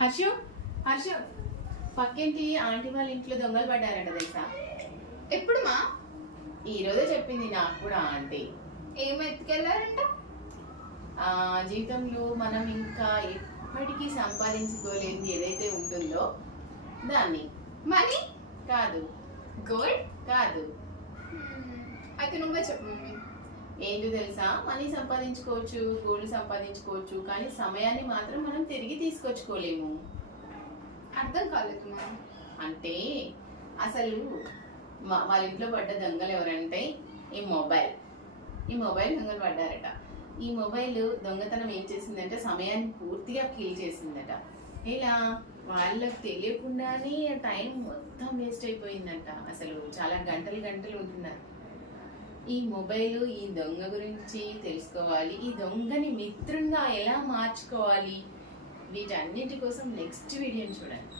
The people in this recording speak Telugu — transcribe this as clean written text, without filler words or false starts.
హర్షు హర్షు పక్కింటి ఆంటీ వాళ్ళ ఇంట్లో దొంగలు పడ్డారట తెలుసా? ఎప్పుడు మా ఈ రోజే చెప్పింది నాకు కూడా ఆంటీ. ఏం ఎత్తుకెళ్ళారంట? జీవితంలో మనం ఇంకా ఎప్పటికీ సంపాదించుకోలేనిది ఏదైతే ఉంటుందో దాన్ని. మనీ కాదు. గోల్డ్ కాదు. అయితే నువ్వే చెప్పు మమ్మీ. ఏంటో తెలుసా? మనీ సంపాదించుకోవచ్చు, గోల్డ్ సంపాదించుకోవచ్చు, కానీ సమయాన్ని మాత్రం మనం తిరిగి తీసుకొచ్చుకోలేము. అర్థం కాలేదు మా. అంటే అసలు వాళ్ళ ఇంట్లో పడ్డ దొంగలు ఎవరంటే ఈ మొబైల్ దొంగలు పడ్డారట. ఈ మొబైల్ దొంగతనం ఏం చేసిందంటే సమయాన్ని పూర్తిగా కిల్ చేసిందట. ఇలా వాళ్ళకి తెలియకుండానే టైం మొత్తం వేస్ట్ అయిపోయిందంట. అసలు చాలా గంటలు ఉంటున్నారు. ఈ మొబైల్ ఈ దొంగ గురించి తెలుసుకోవాలి, ఈ దొంగని మిత్రునిగా ఎలా మార్చుకోవాలి, వీటన్నిటి కోసం నెక్స్ట్ వీడియోని చూడండి.